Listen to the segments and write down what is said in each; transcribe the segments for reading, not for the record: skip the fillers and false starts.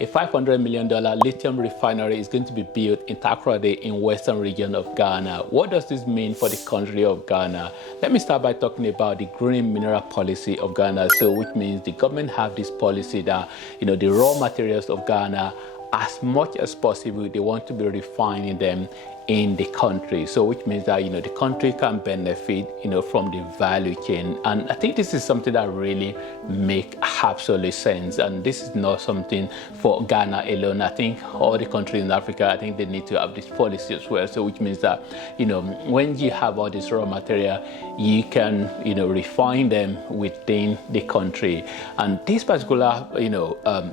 A $500 million lithium refinery is going to be built in Takoradi in western region of Ghana. What does this mean for the country of Ghana? Let me start by talking about the green mineral policy of Ghana. So which means the government have this policy that, the raw materials of Ghana, as much as possible, they want to be refining them in the country. So which means that the country can benefit from the value chain. And I think this is something that really make absolute sense, and this is not something for Ghana alone. I think all the countries in Africa, I think they need to have this policy as well. So which means that when you have all this raw material, you can refine them within the country. And this particular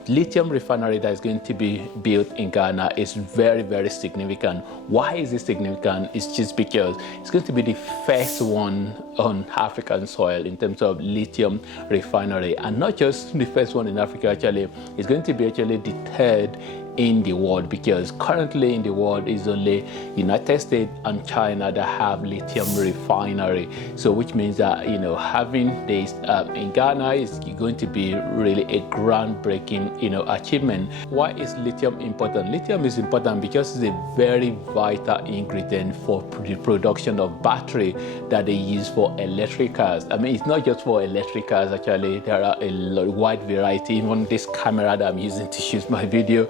lithium refinery that is going to be built in Ghana is very, very significant. Why is it significant? It's just because it's going to be the first one on African soil in terms of lithium refinery, and not just the first one in Africa. Actually, it's going to be actually the third in the world, because currently in the world is only United States and China that have lithium refinery. So which means that having this in Ghana is going to be really a groundbreaking achievement. Why is lithium important? Lithium is important because it's a very vital ingredient for the production of battery that they use for electric cars. I mean, it's not just for electric cars. Actually, there are a wide variety. Even this camera that I'm using to shoot my video,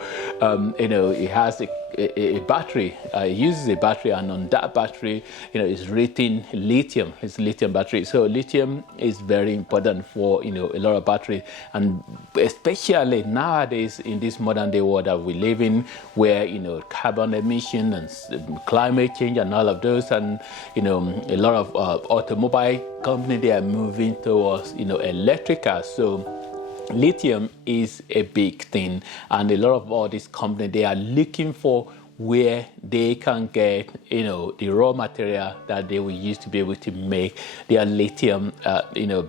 it has a battery. It uses a battery, and on that battery, is written lithium. It's lithium battery. So lithium is very important for a lot of battery, and especially nowadays in this modern day world that we live in, where carbon emission and climate change and all of those, and a lot of automobile companies, they are moving towards electric cars. So lithium is a big thing, and a lot of all these companies, they are looking for where they can get the raw material that they will use to be able to make their lithium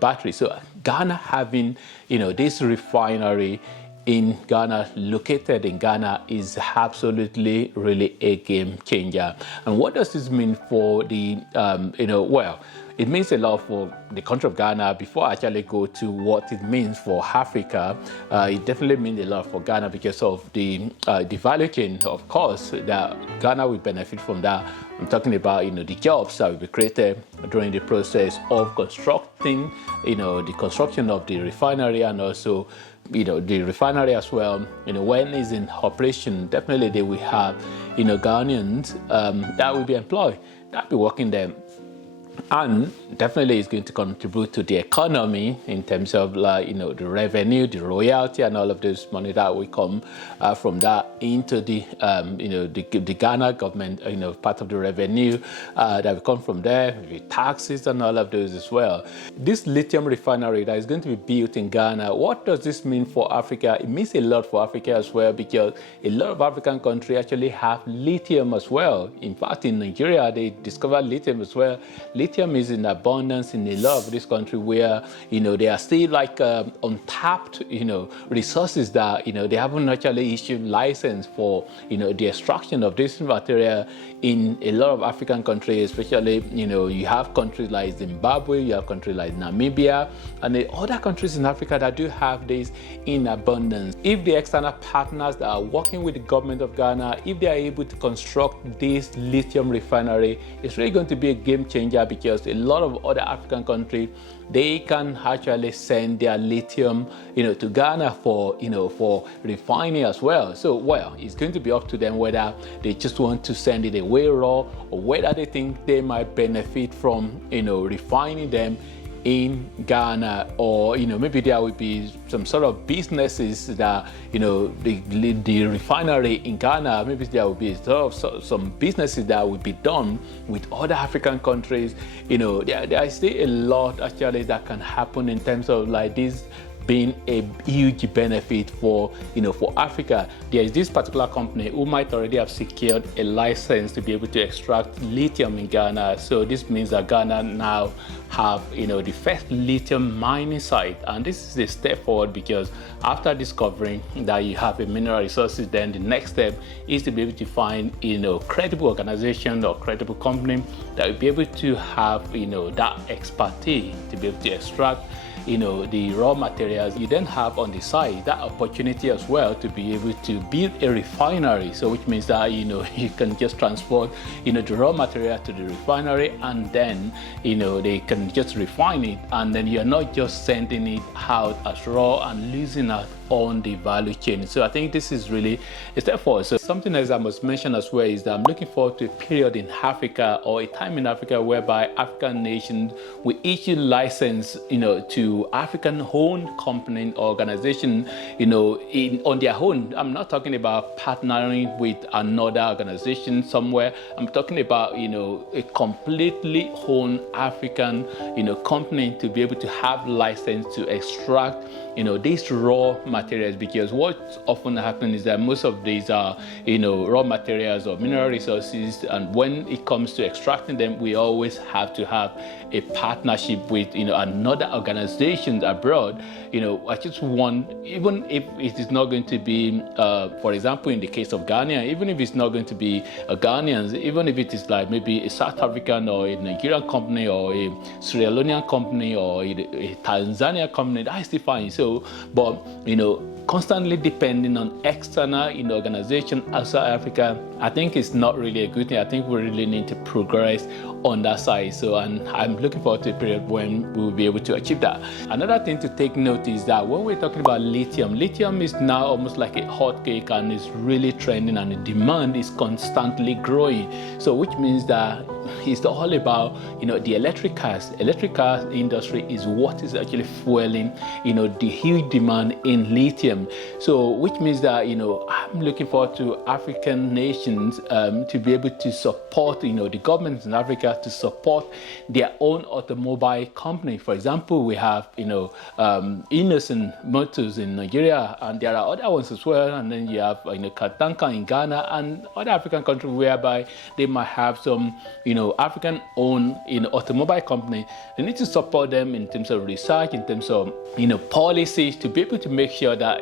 battery. So Ghana having this refinery in Ghana, located in Ghana, is absolutely really a game changer. And what does this mean for the well, it means a lot for the country of Ghana. Before I actually go to what it means for Africa, it definitely means a lot for Ghana because of the value chain, of course, that Ghana will benefit from that. I'm talking about the jobs that will be created during the process of constructing, the construction of the refinery, and also the refinery as well. When it's in operation, definitely they will have Ghanaians that will be employed, that will be working there. And definitely it's going to contribute to the economy in terms of the revenue, the royalty, and all of this money that will come from that into the the Ghana government, part of the revenue that will come from there, the taxes and all of those as well. This lithium refinery that is going to be built in Ghana, what does this mean for Africa? It means a lot for Africa as well, because a lot of African countries actually have lithium as well. In fact, in Nigeria, they discovered lithium as well. Lithium is in abundance in a lot of this country, where they are still like untapped resources that they haven't actually issued license for the extraction of this material in a lot of African countries. Especially you have countries like Zimbabwe, you have countries like Namibia, and the other countries in Africa that do have this in abundance. If the external partners that are working with the government of Ghana, if they are able to construct this lithium refinery, it's really going to be a game changer, because a lot of other African countries, they can actually send their lithium to Ghana for for refining as well. So it's going to be up to them whether they just want to send it away raw, or whether they think they might benefit from refining them in Ghana, or maybe there will be some sort of businesses that the refinery in Ghana, maybe there will be some businesses that will be done with other African countries. There is still a lot actually that can happen in terms of like this being a huge benefit for for Africa. There is this particular company who might already have secured a license to be able to extract lithium in Ghana. So this means that Ghana now have the first lithium mining site, and this is a step forward, because after discovering that you have a mineral resources, then the next step is to be able to find credible organization or credible company that will be able to have that expertise to be able to extract the raw materials, you then have on the side that opportunity as well to be able to build a refinery. So which means that you can just transport the raw material to the refinery, and then they can just refine it, and then you're not just sending it out as raw and losing out on the value chain. So I think this is really a step forward. So something else I must mention as well is that I'm looking forward to a period in Africa, or a time in Africa, whereby African nations will issue license to African-owned company organization on their own. I'm not talking about partnering with another organization somewhere. I'm talking about a completely owned African company to be able to have license to extract these raw materials, because what often happens is that most of these are raw materials or mineral resources, and when it comes to extracting them, we always have to have a partnership with another organization abroad. I just want, even if it is not going to be for example in the case of Ghana, even if it's not going to be a Ghanaian, even if it is like maybe a South African or a Nigerian company or a Sierra Leonean company or a Tanzania company, that's still fine. So but constantly depending on external organization outside Africa, I think it's not really a good thing. I think we really need to progress on that side. So, and I'm looking forward to a period when we will be able to achieve that. Another thing to take note is that when we're talking about lithium is now almost like a hot cake, and it's really trending, and the demand is constantly growing. So which means that it's all about the electric cars. Electric car industry is what is actually fueling the huge demand in lithium. So which means that I'm looking forward to African nations to be able to support the governments in Africa to support their own automobile company. For example, we have Innocent Motors in Nigeria, and there are other ones as well, and then you have Katanka in Ghana and other African countries whereby they might have some African-owned automobile company. They need to support them in terms of research, in terms of policies, to be able to make sure that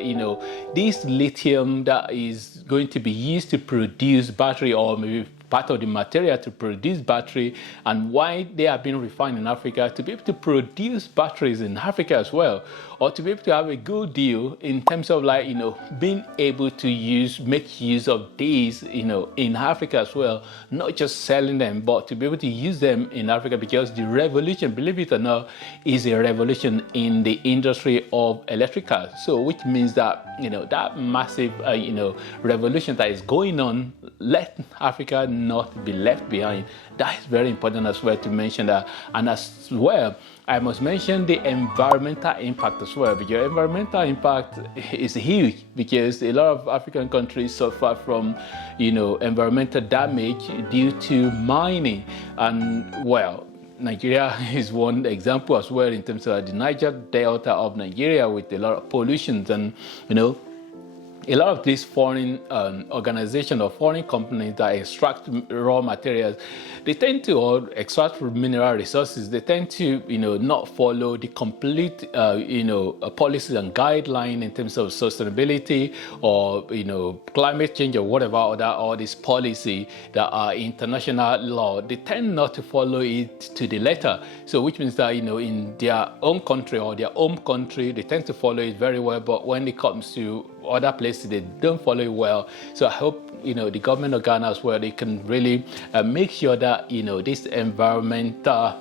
this lithium that is going to be used to produce battery, or maybe part of the material to produce battery, and why they are being refined in Africa, to be able to produce batteries in Africa as well, or to be able to have a good deal in terms of being able to make use of these in Africa as well, not just selling them, but to be able to use them in Africa, because the revolution, believe it or not, is a revolution in the industry of electric cars. So which means that that massive revolution that is going on, let Africa not be left behind. That is very important as well to mention that. And as well, I must mention the environmental impact as well, because environmental impact is huge, because a lot of African countries suffer from environmental damage due to mining. And well, Nigeria is one example as well, in terms of the Niger Delta of Nigeria, with a lot of pollutions. And a lot of these foreign organizations or foreign companies that extract raw materials, they tend to, or extract mineral resources, they tend to, not follow the complete, policies and guidelines in terms of sustainability or, climate change or whatever other, all these policy that are international law. They tend not to follow it to the letter. So which means that, in their own country or their home country, they tend to follow it very well. But when it comes to other places, they don't follow it well. So I hope the government of Ghana as well, they can really make sure that this environmental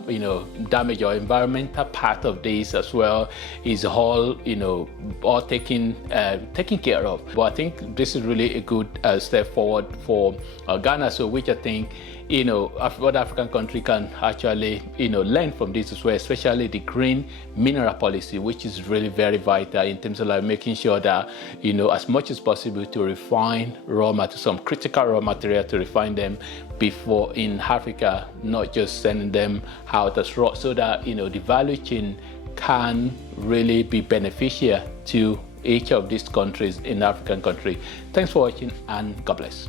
damage or environmental part of this as well is all all taken care of. But I think this is really a good step forward for Ghana. So which I think other African country can actually learn from this as well, especially the green mineral policy, which is really very vital in terms of making sure that as much as possible to refine some critical raw material, to refine them before in Africa, not just sending them out as raw, so that the value chain can really be beneficial to each of these countries in African country. Thanks for watching, and God bless.